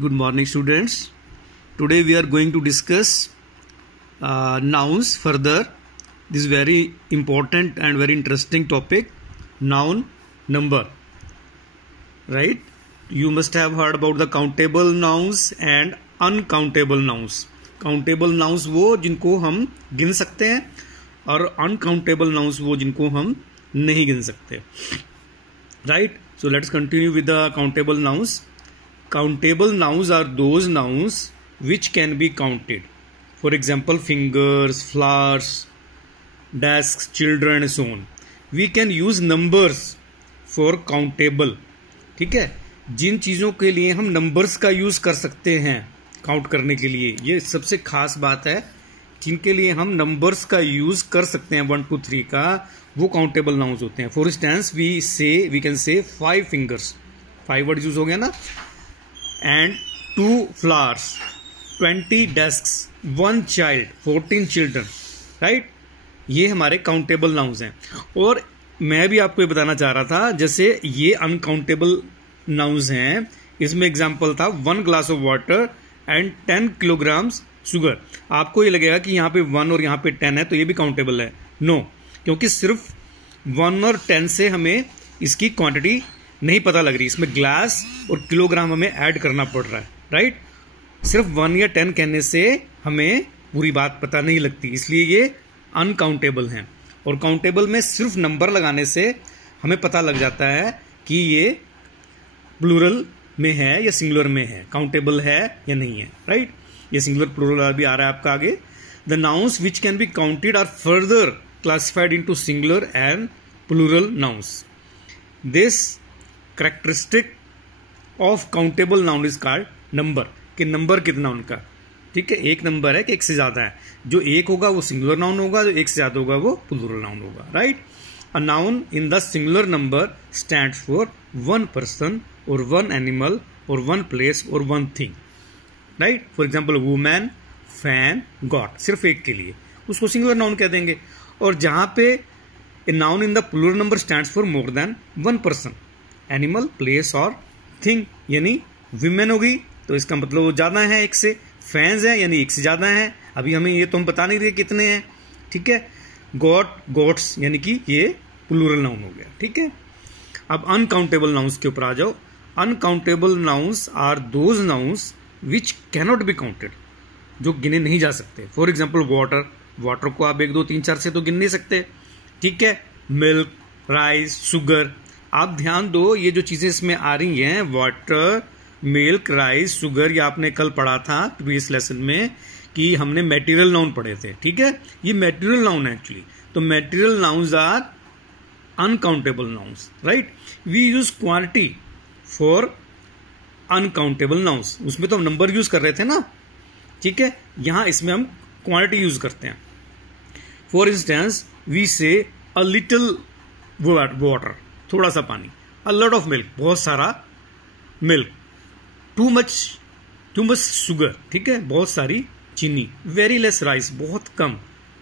Good morning, students. Today we are going to discuss nouns further. This is very important and very interesting topic. Noun, number. Right? You must have heard about the countable nouns and uncountable nouns. Countable nouns वो जिनको हम गिन सकते हैं और uncountable nouns वो जिनको हम नहीं गिन सकते. Right? So let's continue with the countable nouns. Countable nouns are those nouns which can be counted. For example, fingers, flowers, desks, children, and so on. We can use numbers for countable. ठीक है, जिन चीज़ों के लिए हम numbers का use कर सकते हैं काउंट करने के लिए, ये सबसे खास बात है. जिनके लिए हम नंबर्स का यूज़ कर सकते हैं 1 2 3 का, वो काउंटेबल नाउन्स होते हैं. For instance we can say 5 fingers, 5 word use हो गया ना, and 2 flowers, 20 desks, 1 child, 14 children. Right, ये हमारे काउंटेबल नाउन्स हैं. और मैं भी आपको ये बताना चाह रहा था, जैसे ये अनकाउंटेबल नाउन्स हैं, इसमें एग्जांपल था 1 glass of water and 10 kilograms sugar. आपको ये लगेगा कि यहाँ पे 1 और यहाँ पे 10 है तो ये भी काउंटेबल है. नो, क्योंकि सिर्फ 1 और 10 से हमें इसकी क्वांटिटी नहीं पता लग रही, इसमें ग्लास और किलोग्राम हमें ऐड करना पड़ रहा है. राइट, सिर्फ 1 या 10 कहने से हमें पूरी बात पता नहीं लगती, इसलिए ये अनकाउंटेबल हैं. और काउंटेबल में सिर्फ नंबर लगाने से हमें पता लग जाता है कि ये प्लूरल में है या सिंगुलर में है, काउंटेबल है या नहीं है. राइट, ये सिंगुलर प्लूरल भी आ रहा है आपका आगे. The nouns which can be counted are further classified into singular and plural nouns. This characteristic of countable noun is called number. कि नंबर कितना उनका, ठीक है, एक नंबर है कि एक से ज्यादा है. जो एक होगा वो सिंगुलर नाउन होगा, जो एक से ज्यादा होगा वो प्लूरल नाउन होगा. Right, a noun in the singular number stands for 1 person और 1 animal और 1 place और 1 thing. Right, for example woman, fan, god, सिर्फ एक के लिए उसको सिंगुलर नाउन कह देंगे. और जहां पे a noun in the plural number stands for more than 1 person, animal, place और थिंग, यानी विमेन होगी तो इसका मतलब वो ज्यादा है एक से, फैंस है यानी एक से ज्यादा है, अभी हमें ये तो हम बता नहीं रहे कितने हैं. ठीक है, गॉड, गॉड्स यानी कि ये प्लूरल नाउन हो गया. ठीक है, अब अनकाउंटेबल नाउन्स के ऊपर आ जाओ. Uncountable nouns are those nouns which cannot be counted, जो गिने नहीं जा सकते. फॉर एग्जाम्पल वाटर, वाटर को आप 1 2 3 4 से तो गिन नहीं सकते. ठीक है, मिल्क, राइस, शुगर. आप ध्यान दो, ये जो चीजें इसमें आ रही हैं, वाटर, मिल्क, राइस, शुगर, ये आपने कल पढ़ा था प्रीवियस लेसन में कि हमने मटेरियल नाउन पढ़े थे. ठीक है, ये मटेरियल नाउन है एक्चुअली. तो material nouns are uncountable nouns. Right, we use quantity for uncountable nouns. उसमें तो हम नंबर यूज कर रहे थे ना. ठीक है, यहां इसमें हम क्वांटिटी यूज करते हैं. फॉर इंस्टेंस वी से अ लिटिल वाटर, थोड़ा सा पानी, अ लॉट ऑफ मिल्क, बहुत सारा मिल्क, टू मच शुगर, ठीक है, बहुत सारी चीनी, वेरी लेस राइस, बहुत कम.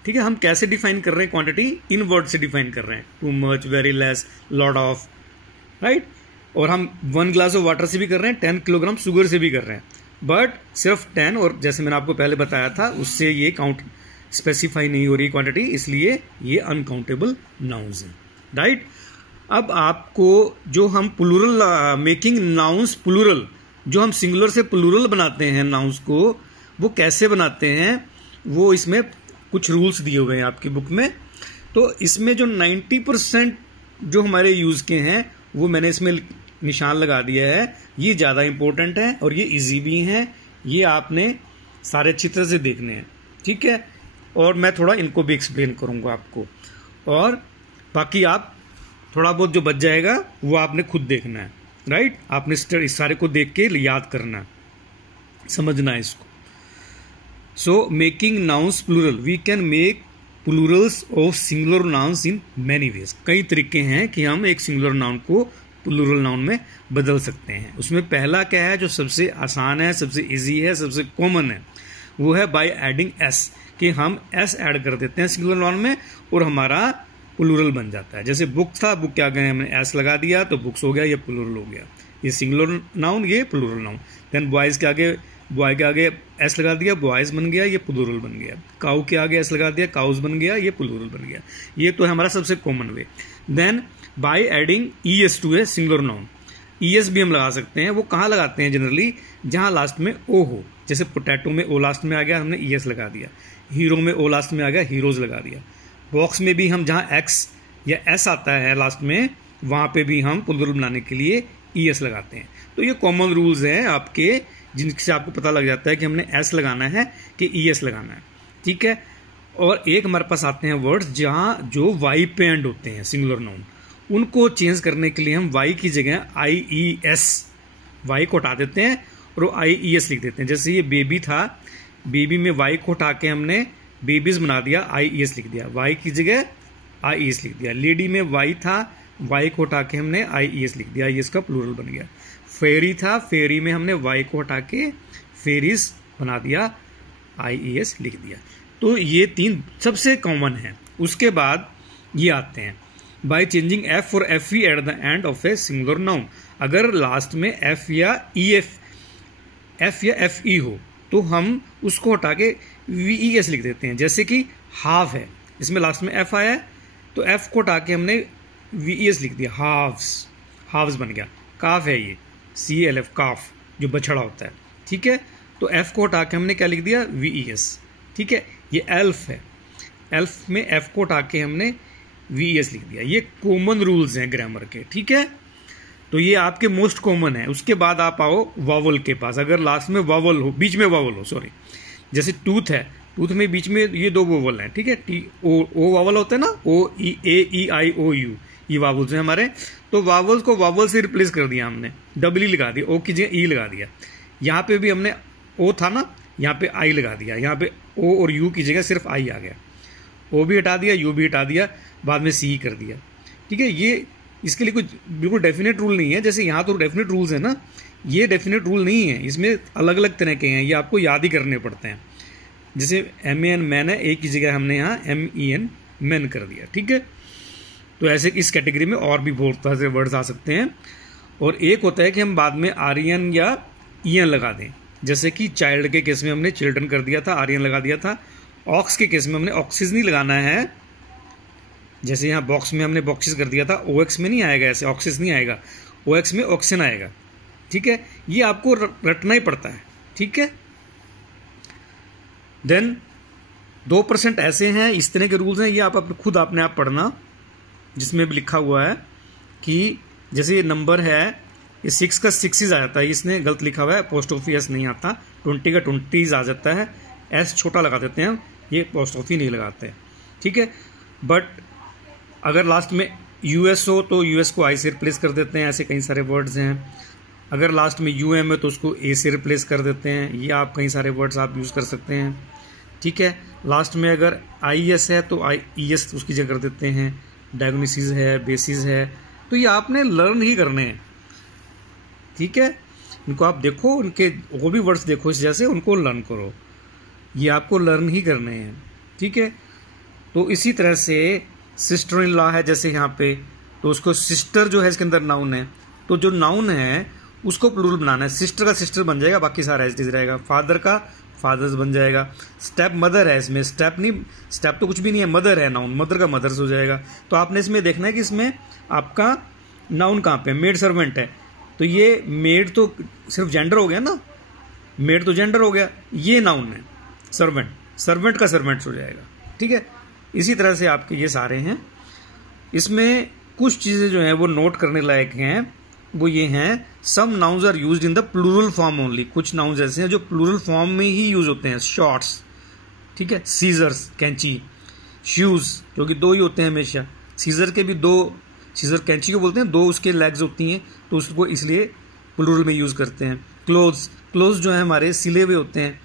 ठीक है, हम कैसे डिफाइन कर रहे हैं क्वांटिटी? इन वर्ड से डिफाइन कर रहे हैं, too much, very less, lot of. Right, और हम 1 glass ऑफ वाटर से भी कर रहे हैं, 10 kilogram शुगर से भी कर रहे हैं, बट सिर्फ 10, और जैसे मैंने आपको पहले बताया था उससे ये काउंट स्पेसिफाई नहीं हो रही क्वांटिटी, इसलिए ये अनकाउंटेबल नाउन्स हैं. राइट, अब आपको जो हम प्लूरल, मेकिंग नाउन्स प्लूरल, जो हम सिंगुलर से प्लूरल बनाते हैं नाउन्स को, वो कैसे बनाते हैं, वो इसमें कुछ रूल्स दिए हुए हैं आपकी बुक में. तो इसमें जो 90% जो हमारे यूज के हैं वो मैंने इसमें निशान लगा दिया है. ये ज्यादा इंपॉर्टेंट है और ये इजी भी हैं. ये आपने सारे चित्र से देखने हैं. ठीक है, और मैं थोड़ा इनको भी एक्सप्लेन करूंगा आपको, और बाकी आप थोड़ा बहुत जो बच जाएगा वो आपने खुद देखना है. राइट, आपने इस सारे को देख के याद करना है, समझना है इसको. So making nouns plural, we can make plurals of singular nouns in many ways. कई तरीके हैं कि हम एक सिंगुलर नाउन को प्लूरल नाउन में बदल सकते हैं. उसमें पहला क्या है, जो सबसे आसान है, सबसे इजी है, सबसे कॉमन है, वो है बाय एडिंग एस, कि हम एस ऐड कर देते हैं सिंगुलर नाउन में और हमारा प्लूरल बन जाता है. जैसे बुक था, बुक क्या गए हमने एस लगा दिया तो बुक्स हो गया, ये प्लूरल हो गया. ये सिंगुलर नाउन, ये प्लूरल नाउन। देन बॉयज़ के आगे, बॉय के आगे एस लगा दिया, बॉयज़ बन गया, ये प्लूरल बन गया। काऊ के आगे एस लगा दिया, काउज बन गया, ये प्लूरल बन गया। ये तो है हमारा सबसे common way. Then by adding ES to a singular noun, ES भी हम लगा सकते हैं। वो कहाँ लगाते हैं जनरली, जहाँ लास्ट में ओ हो। जैसे पोटैटो में ओ लास्ट में आ गया, हमने ES लगा दिया। हीरो में ओ लास्ट में आ गया, हीरोज लगा दिया। बॉक्स में भी हम जहाँ X या S आता है लास्ट में, वहाँ पे भी हम प्लूरल बनाने के लिए ES लगाते हैं। तो ये कॉमन रूल्स हैं आपके, जिनसे आपको पता लग जाता है कि हमने S लगाना है कि ES लगाना है, ठीक है। और एक हमारे पास आते हैं वर्ड्स जहाँ जो Y पे एंड होते हैं सिंगुलर नाउन, उनको चेंज करने के लिए हम Y की जगह IES, Y को हटा देते हैं और IES लिख देते हैं। जैसे ये बेबी था, बेबी में Y को हटा के हमने बेबीज बना दिया, IES लिख दिया। Y की जगह IES लिख दिया। लेडी में Y था, Y को हटा के हमने IES लिख दिया, IES का प्लूरल बन गया। फेरी था, फेरी में हमने Y को हटा के फेरीज बना दिया, IES लिख दिया। तो ये 3 सबसे कॉमन है। उसके बाद ये आते हैं बाय चेंजिंग F और FE at the end of A singular noun. अगर लास्ट में F या FE हो तो हम उसको हटा के VES लिख देते हैं। जैसे कि हाफ है, इसमें लास्ट में F आया है तो F को हटा के हमने VES लिख दिया, हाफ्स, हाफ्स बन गया। काफ है ये, CLF, काफ जो बछड़ा होता है, ठीक है। तो F को हटा के हमने क्या लिख दिया, VES, ठीक है। ये एल्फ है, एल्फ में F को हटा के हमने VES लिख दिया। ये कॉमन रूल्स हैं ग्रामर के, ठीक है। तो ये आपके मोस्ट कॉमन है। उसके बाद आप आओ वावल के पास। अगर लास्ट में वावल हो, बीच में वावल हो, सॉरी, जैसे टूथ है, टूथ में बीच में ये 2 वावल हैं, ठीक है। ओ वावल होता है ना, OEAEIOU, ये वावल्स हैं हमारे। तो वावल्स को वावल से रिप्लेस कर दिया हमने, डबल लगा दिया, O की जगह E लगा दिया। यहाँ पे भी हमने O था ना, यहाँ पे I लगा दिया। यहाँ पे O और U की जगह सिर्फ I आ गया। O भी हटा दिया, U भी हटा दिया, बाद में C कर दिया, ठीक है। ये इसके लिए कुछ बिल्कुल डेफिनेट रूल नहीं है। जैसे यहाँ तो डेफिनेट रूल्स है ना, ये डेफिनेट रूल नहीं है, इसमें अलग अलग तरह के हैं, ये आपको याद ही करने पड़ते हैं। जैसे MAN मैन है, A की जगह हमने यहाँ MEN मैन कर दिया, ठीक है। तो ऐसे इस कैटेगरी में और भी बहुत तरह से वर्ड्स आ सकते हैं। और एक होता है कि हम बाद में आर्यन या EN लगा दें। जैसे कि चाइल्ड के केस में हमने चिल्ड्रन कर दिया था, आर्यन लगा दिया था। ऑक्स के केस में हमने ऑक्सीज नहीं लगाना है। जैसे यहाँ बॉक्स में हमने बॉक्सिस कर दिया था, OX में नहीं आएगा, ऐसे ऑक्सीज नहीं आएगा, OX में ऑक्सीजन आएगा, ठीक है। ये आपको रटना ही पड़ता है, ठीक है। देन 2% ऐसे हैं, इस तरह के रूल्स हैं, ये आप खुद अपने आप पढ़ना, जिसमें भी लिखा हुआ है कि जैसे ये नंबर है, ये 6 का 6 आ जाता है, इसने गलत लिखा हुआ है, पोस्ट ऑफिस नहीं आता। 20 का 20 आ जाता है, S छोटा लगा देते हैं, ये पोस्ट ऑफिस नहीं लगाते हैं, ठीक है। बट अगर लास्ट में US हो तो US को I से रिप्लेस कर देते हैं, ऐसे कई सारे वर्ड्स हैं। अगर लास्ट में UM है तो उसको A से रिप्लेस कर देते हैं। ये आप कई सारे वर्ड्स आप यूज़ कर सकते हैं, ठीक है। लास्ट में अगर IES है तो IES उसकी जगह कर देते हैं। डायग्नोसिस है, बेसिस है, तो ये आपने लर्न ही करने हैं, ठीक है। इनको आप देखो, उनके वो भी वर्ड्स देखो, इस जैसे उनको लर्न करो, ये आपको लर्न ही करने हैं, ठीक है। तो इसी तरह से सिस्टर इन लॉ है, जैसे यहाँ पे, तो उसको सिस्टर जो है इसके अंदर नाउन है, तो जो नाउन है उसको प्लूरल बनाना है। सिस्टर का सिस्टर बन जाएगा, बाकी सारा एज इट रहेगा। फादर का फादर्स बन जाएगा। स्टेप मदर है, इसमें स्टेप नहीं, स्टेप तो कुछ भी नहीं है, मदर है नाउन, मदर का मदर्स हो जाएगा। तो आपने इसमें देखना है कि इसमें आपका नाउन कहाँ पे, मेड सर्वेंट है, तो ये मेड तो सिर्फ जेंडर हो गया ना, मेड तो जेंडर हो गया, ये नाउन है सर्वेंट, सर्वेंट का सर्वेंट्स हो जाएगा, ठीक है। इसी तरह से आपके ये सारे हैं। इसमें कुछ चीज़ें जो हैं वो नोट करने लायक हैं, वो ये हैं, some nouns are used in the plural form only. कुछ नाउन्स ऐसे हैं जो प्लूरल फॉर्म में ही यूज होते हैं। शॉर्ट्स, ठीक है, सीजर्स कैंची, शूज जो कि 2 ही होते हैं हमेशा, सीजर के भी 2, सीजर कैंची को बोलते हैं, 2 उसके लेग्स होती हैं, तो उसको इसलिए प्लूरल में यूज करते हैं। क्लोथ्स, क्लोथ्स जो है हमारे सिले हुए होते हैं,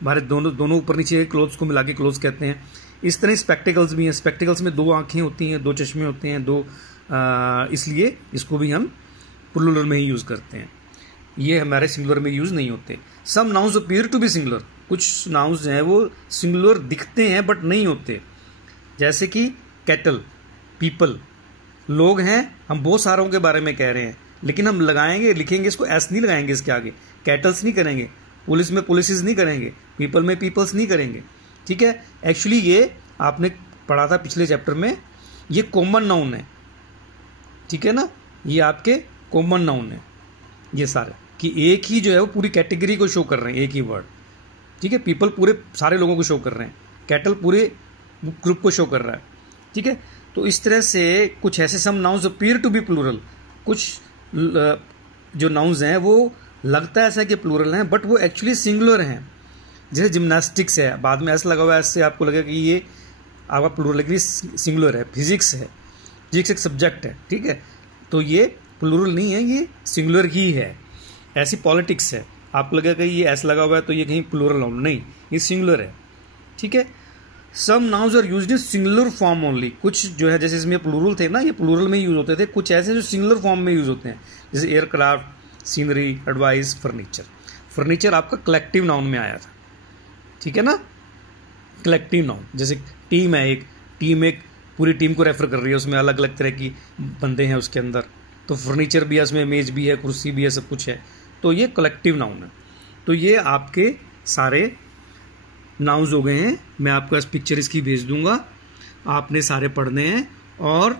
हमारे दोनों ऊपर नीचे क्लोथ्स को मिला के क्लोथ्स कहते हैं। इस तरह स्पेक्टिकल्स भी हैं, स्पेक्टिकल्स में 2 आंखें होती हैं, 2 चश्मे होते हैं, 2, इसलिए इसको भी हम प्लूरल में ही यूज करते हैं, ये हमारे सिंगुलर में यूज नहीं होते। Some nouns appear to be singular, कुछ नाउन्स हैं वो सिंगुलर दिखते हैं बट नहीं होते, जैसे कि कैटल, पीपल, लोग हैं, हम बहुत सारों के बारे में कह रहे हैं, लेकिन हम लगाएंगे, लिखेंगे इसको एस नहीं लगाएंगे इसके आगे, कैटल्स नहीं करेंगे, पुलिस में पुलिसेस नहीं करेंगे, पीपल में पीपल्स नहीं करेंगे, ठीक है। एक्चुअली ये आपने पढ़ा था पिछले चैप्टर में, ये कॉमन नाउन है, ठीक है ना, ये आपके कॉमन नाउन है ये सारे, कि एक ही जो है वो पूरी कैटेगरी को शो कर रहे हैं, एक ही वर्ड, ठीक है। पीपल पूरे सारे लोगों को शो कर रहे हैं, कैटल पूरे ग्रुप को शो कर रहा है, ठीक है। तो इस तरह से कुछ ऐसे some nouns appear to be plural, कुछ जो नाउन्स हैं वो लगता है ऐसा कि प्लूरल हैं बट वो एक्चुअली सिंगुलर हैं। जैसे जिम्नास्टिक्स है, बाद में ऐसा लगा हुआ है, ऐसे आपको लगेगा कि ये आपका प्लूरल, लेकिन सिंगुलर है। फिजिक्स है, फिजिक्स एक सब्जेक्ट है, ठीक है, तो ये प्लूरल नहीं है, ये सिंगुलर ही है। ऐसी पॉलिटिक्स है, आपको लगेगा कि ये ऐसा लगा हुआ है तो ये कहीं प्लूरल नाउन, नहीं, ये सिंगुलर है, ठीक है। Some nouns are used in singular form only, कुछ जो है जैसे इसमें प्लूरल थे ना, ये प्लूरल में यूज होते थे, कुछ ऐसे जो सिंगुलर फॉर्म में यूज होते हैं, जैसे aircraft, scenery, advice, furniture. Furniture आपका कलेक्टिव नाउन में आया था, ठीक है ना, कलेक्टिव नाउन। जैसे टीम है, एक टीम एक पूरी टीम को रेफर कर रही है, उसमें अलग अलग तरह की बंदे हैं उसके अंदर, तो फर्नीचर भी है, उसमें मेज भी है, कुर्सी भी है, सब कुछ है, तो ये कलेक्टिव नाउन है। तो ये आपके सारे नाउन्स हो गए हैं। मैं आपको इस पिक्चर इसकी भेज दूंगा, आपने सारे पढ़ने हैं और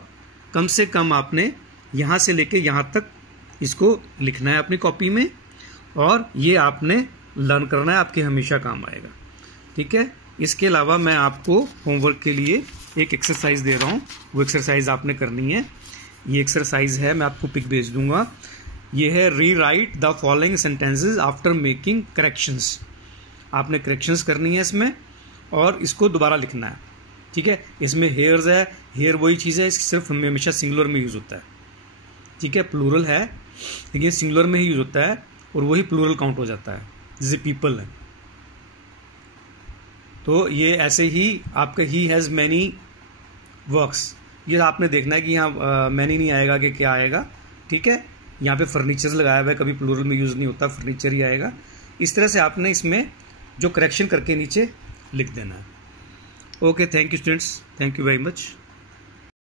कम से कम आपने यहाँ से लेके यहाँ तक इसको लिखना है अपनी कॉपी में, और ये आपने लर्न करना है, आपके हमेशा काम आएगा, ठीक है। इसके अलावा मैं आपको होमवर्क के लिए एक एक्सरसाइज दे रहा हूँ, वो एक्सरसाइज आपने करनी है। ये एक्सरसाइज है, मैं आपको पिक भेज दूंगा। ये है री right the following sentences after making corrections. आपने करेक्शंस करनी है इसमें और इसको दोबारा लिखना है, ठीक है। इसमें हेयर्स है, हेयर वही चीज़ है, सिर्फ हमेशा सिंगुलर में यूज़ होता है, ठीक है। प्लूरल है लेकिन सिंगुलर में ही यूज़ होता है और वही प्लूरल काउंट हो जाता है, जैसे पीपल है। तो ये ऐसे ही आपका ही हैज़ मैनी वर्क्स, ये आपने देखना है कि यहाँ मैनी नहीं आएगा कि क्या आएगा, ठीक है। यहाँ पे फर्नीचर्स लगाया हुआ है, कभी प्लूरल में यूज़ नहीं होता, फर्नीचर ही आएगा। इस तरह से आपने इसमें जो करेक्शन करके नीचे लिख देना है। Okay, thank you students, thank you very much.